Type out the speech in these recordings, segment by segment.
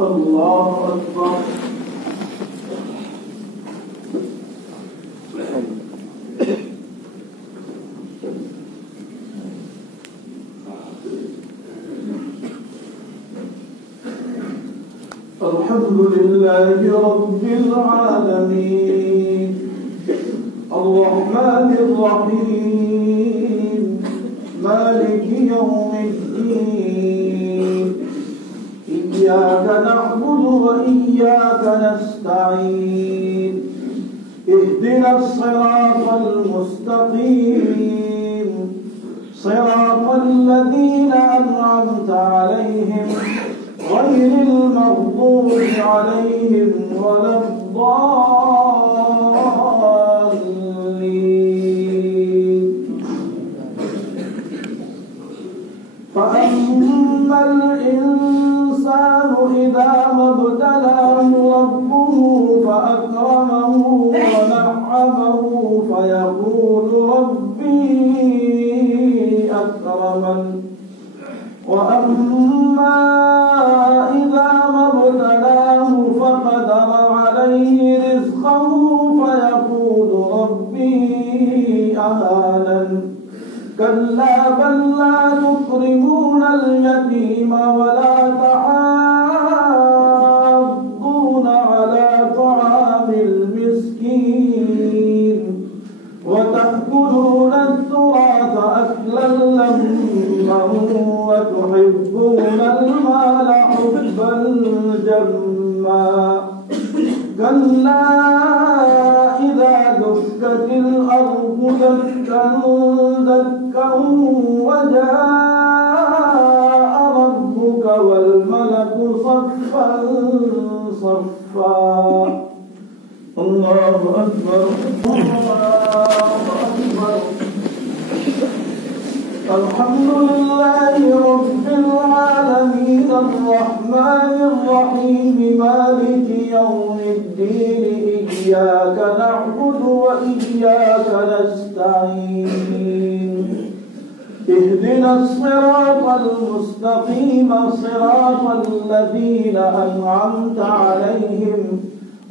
الله أكبر. الحمد لله رب العالمين الرحمن الرحيم مالك يوم الدين إياك نعبد وإياك نستعين اهدنا الصراط المستقيم صراط الذين أنعمت عليهم غير المغضوب عليهم ولا الضالين. فأما الإنسان إذا ما ابتلاه ربه فأكرمه ونعمه فيقول ربي أكرمن وأما إذا ما ابتلاه فقدر عليه رزقه فيقول ربي أهانن كلا بل لا تكرمون اليتيم ولا تحاضون على طعام المسكين وتأكلون التراث أكلا لما وتحبون المال حبا جما كلا إذا دكت الأرض دكا دكا وجاء ربك والملك صفا صفا. الله أكبر الله أكبر. الحمد لله رب العالمين الرحمن الرحيم مالك يوم الدين إياك نعبد وإياك نستعين اهدنا الصراط المستقيم صراط الذين أنعمت عليهم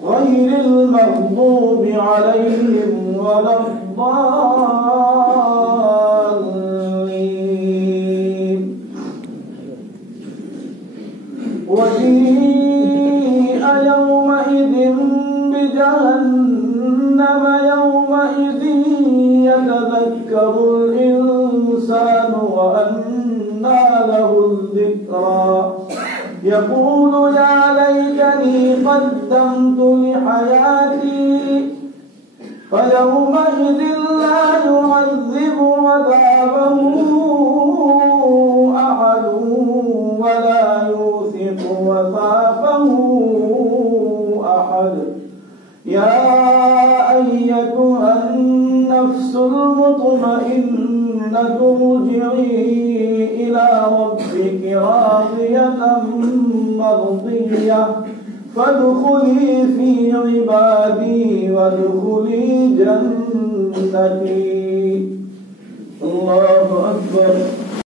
غير المغضوب عليهم ولا الضالين. وجيء يومئذ بجهنم يومئذ يتذكر الإنسان وأنى له الذكرى يقول يا ليتني قدمت لحياتي فيومئذ لا يعذب عذابه أحد ولا يوثق وثاقه أحد. يا أيتها النفس المطمئنة ارجعي إلى ربك راضية مرضية فادخلي في عبادي وادخلي جنتي. الله أكبر.